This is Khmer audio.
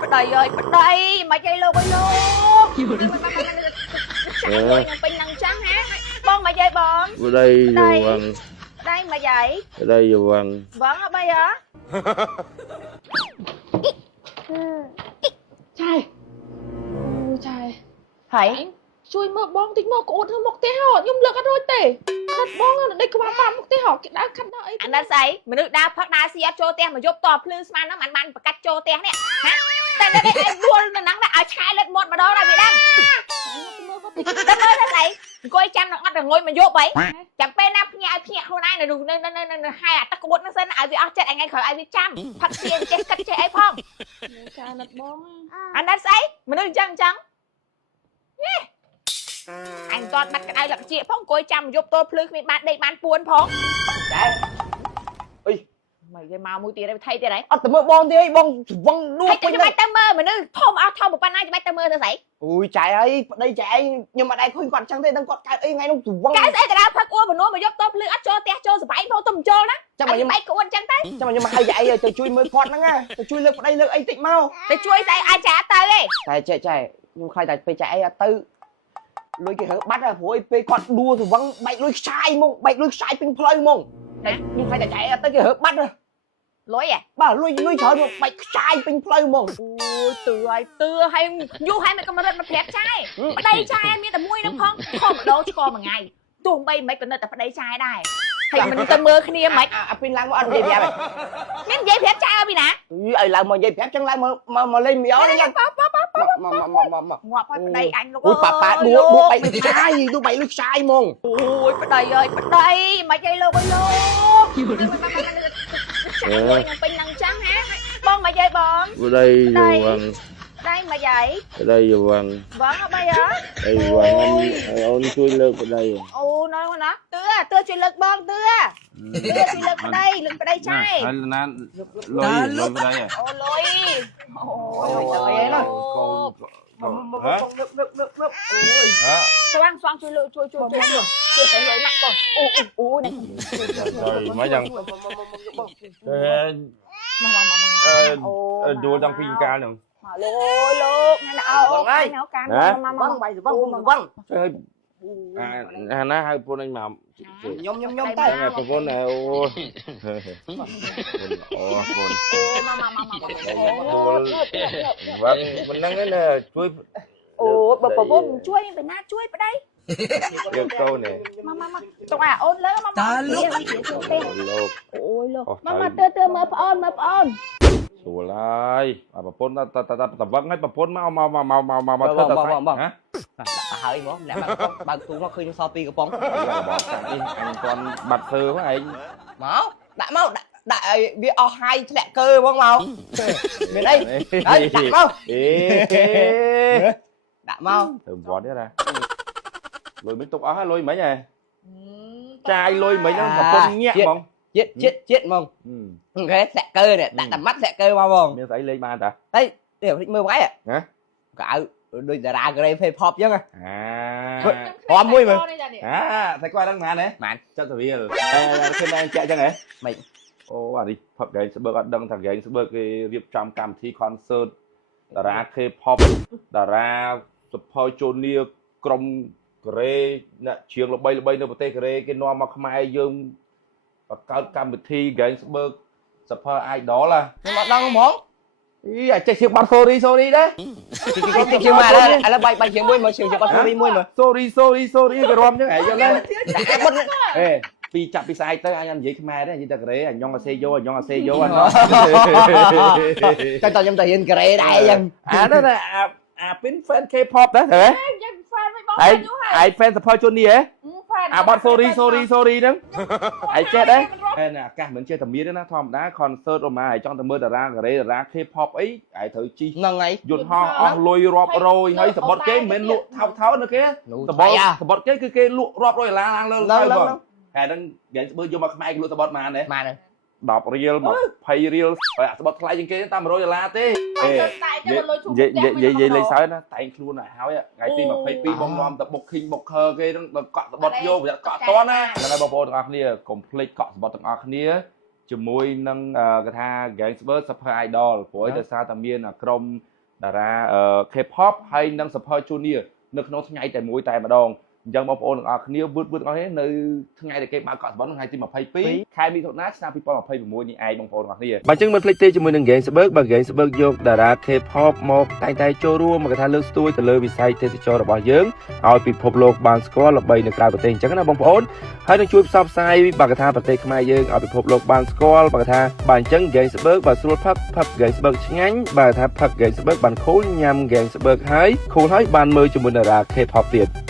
bật đầy ơi bật đầy mà chơi luôn luôn bên năng trắng hả bon mà chơi bon Ở đây dù vàng. đây mà vậy Ở đây dù vàng. vâng ở bây hả Trai Trai ហើយ ជួយមើលបងតិចមកក្អួតធ្វើមកទេហ៎ខ្ញុំលើកអត់រួចទេខាត់បងដេកក្បាល5មកទេហ៎គេដើរខាត់ដល់អី អាណិតស្អីមនុស្សដើរផឹកដើរស៊ីអត់ចូលផ្ទះមកយប់តភ្លឺស្មានហ្នឹងមិនបានប្រកាច់ចូលផ្ទះនេះហ៎តែឯងដួលនៅហ្នឹងឲ្យឆាយលិតមាត់ម្ដងដល់វាដឹងតែមើលទៅស្អីអង្គុយចាំនឹងអត់រងុយមកយប់អីចាំពេលណាភ្ញាក់ឲ្យភ្ញាក់ខ្លួនឯងនៅហើយអាទឹកក្បួតហ្នឹងសិនឲ្យវាអស់ចិត្តថ្ងៃក្រោយឲ្យវាចាំផឹកស៊ីចេះគិតចេះអីផង ចាអាណិតបង អាណិតស្អីមនុស្សអញ្ចឹងអញតតបាត់ក្តៅលឹកជាផងអង្គុយចាំយប់តភ្លឺគ្មានបានដេកបានពួនផងចាអីមកគេមកមួយទៀតឲ្យថៃទៀតហី អត់ទៅមើលបងទេអីបងស្វឹងដួល ហើយចាំបាច់ទៅមើលមនុស្សធំអត់ធំប៉ុណ្ណាចាំបាច់ទៅមើលទៅស្អី អូយចៃអីប្តីចៃខ្ញុំអត់ដែរឃើញគាត់ចឹងទេដឹងគាត់កើតអីថ្ងៃនោះស្វឹង កែស្អីកណ្ដាលផឹកអួនមនុស្សមកយប់តភ្លឺអត់ចូលផ្ទះចូលសបាយផងទៅចូលណា ចាំមកខ្ញុំ បែកក្អួនចឹងទៅ ចាំមកខ្ញុំមកហៅចៃទៅជួយមើលគាត់ហ្នឹងណាទៅជួយលើកប្តីលើកអីតិចមក ទៅជួយស្អីអាចចាទៅឯង តែចៃខ្ញុំខ្លាចតែពេលចៃអីអត់ទៅលុយគេរើបាត់ហើយព្រោះអីពេលគាត់ដួលស្វឹងបែកលុយខ្ចាយហ្មងបែកលុយខ្ចាយពេញផ្លូវហ្មងតែខ្ញុំខ្លាចតែចៃអត់ទៅគេរើបាត់ លុយហ៎ បាទលុយច្រើនមកបែកខ្ចាយពេញផ្លូវហ្មង អូយទឿហើយយូរហើយមិនកម្រិតមកប្រាប់ចាយប្តីចាយមានតែមួយនឹងផងខំម្ដងឆ្កមួយថ្ងៃទោះបីមិនក៏នៅតែប្តីចាយដែរហើយមិនទៅមើលគ្នាមិន អាពេលឡើងមកអត់និយាយប្រាប់ មាននិយាយប្រាប់ចាយពីណា ឲ្យឡើងមកនិយាយប្រាប់ចឹងឡើងមកលេងមីអូនេះចឹងមក ងាប់ហើយប្តីអញលោក អូយប៉ាដួលបែកលុយខ្ចាយដួលបែកលុយខ្ចាយហ្មង អូយប្តីអើយប្តីមកយាយលោកអើយលោកមួយនឹងពេញនឹងចឹងណាបងមកយាយបង Ở đây dù vàng. ដៃមកយាយ Ở đây dù vàng. បងអបីហ៎ Đây dù vàng anh chui lơ ở đây. អូណ៎ណាទឿជួយលើកបងទឿជួយលើកប្តីចាយ Hay là nan lôi lôi vào đây à? អូលុយអូយtrời ơi nó ហ៎ ស្វាងជួយលើជួយទៅលើណាក់បងអូនេះ Rồi mấy thằng đua trong phim ca nữa. មកលោកណាអូកានមក បាយស្វឹងស្វឹង Nó hai phone anh mà ខ្ញុំតែ này phone này ôi phone មក vâng mình đang cái nè chui អូបើប្រពន្ធជួយទៅណាជួយប្តី được câu này មកចុះអាអូនលើមកតាលោក lột អូយលោកមកទឿមើលប្អូន sủa lại à bà phone ta vâng ấy bà phone mau thưa ta phải hả ហើយហ្មងអ្នកបើកទូមកឃើញសល់2កំប៉ុង anh con bật thơ quá anh មកដាក់ឲ្យវាអស់ហើយធ្លាក់កើហ្មងមកមានអីហើយដាក់មក ដាក់មក từ vỏ đấy ra lôi mấy tục á lôi mấy này trai lôi mấy nó bà phone nhẹ không ជាតិហ្មងអូខេធ្លាក់កើនេះដាក់តែម៉ាត់ធ្លាក់កើមកហ្មង miếng giấy lên mà ta តែនេះមើលបងឯង ហ៎ កៅដូចតារា Grey Pop ចឹង à ហមមួយមើល à thấy qua đăng màn đấy màn chắc là vì trên đây anh chạy chân này mày ô à đi phật cái sẽ bơ đăng thằng cái sẽ bơ cái việc trong cảm thi concert đà ra K-pop đà ra support junior krom Grey nè trường là bay nó bê Grey cái no mà không ai dương và cao cảm thi cái sẽ bơ support ai đó là nhưng mà đang không ý à chạy chiếc bắn sorry đấy cái chuyện mà đó là bay chuyện mui mà chuyện cho con sorry mui mà sorry cái rom chứ này cho lên ê pi chặt pi sai tới anh ăn gì khmer đấy như ta cái anh nhong là xe vô anh đó cho tao thể hiện Grey đại dân à đó là pin fan K-pop đó thế ai fan support Johnny ấy à bọn sorry đó ai chết đấy nè cả mình chơi tầm mía đó nó thòm đá concert rồi mà ai trong tầm mưa ra K-pop ấy ai thử chi ngần ấy dồn ho lôi rọp rồi hay support cái mình lụa tháo nữa kia support cái lụa rọp rồi lang lên à nên vậy bữa vô mà mai lụa support mà này đọc real mà pay real à support lại những cái tam rồi là thế vậy lấy sao nó tay luôn này háo á ngày tim mà pay pi bong bong tập bọc khinh bọc khờ cái nó cọ support vô vậy cọ to na là bao bọc tầng kia complete cọ support tầng kia ជាមួយនឹងគេថា Gangster Super Idol ព្រោះដោយសារតែមានក្រុមតារា K-pop ហើយនិង Super Junior នៅក្នុងថ្ងៃតែមួយតែម្ដងអញ្ចឹងបងប្អូនទាំងអស់គ្នាវឺតទាំងអស់គ្នានៅថ្ងៃដែលគេបើកកក់សម្បត្តិថ្ងៃទី22ខែមិថុនាឆ្នាំ2026នេះឯងបងប្អូនទាំងអស់គ្នាបាទអញ្ចឹងមិនភ្លេចទេជាមួយនឹង Gangster បើ Gangster យកតារា K-pop មកតែងតែចូលរួមមកគេថាលើកស្ទួយទៅលើវិស័យទេសចររបស់យើងឲ្យពិភពលោកបានស្គាល់ល្បីនៅក្រៅប្រទេសអញ្ចឹងណាបងប្អូនហើយនឹងជួយផ្សព្វផ្សាយបើគេថាប្រទេសខ្មែរយើងឲ្យពិភពលោកបានស្គាល់បើគេថាបាទអញ្ចឹង Gangster បើស្រួលផឹក Gangster ឆ្ងាញ់បើថាផឹក Gangster បាន cool ញ៉ាំ Gangster ហើយ cool ហើយបានមើលជាមួយតារា K-pop ទៀត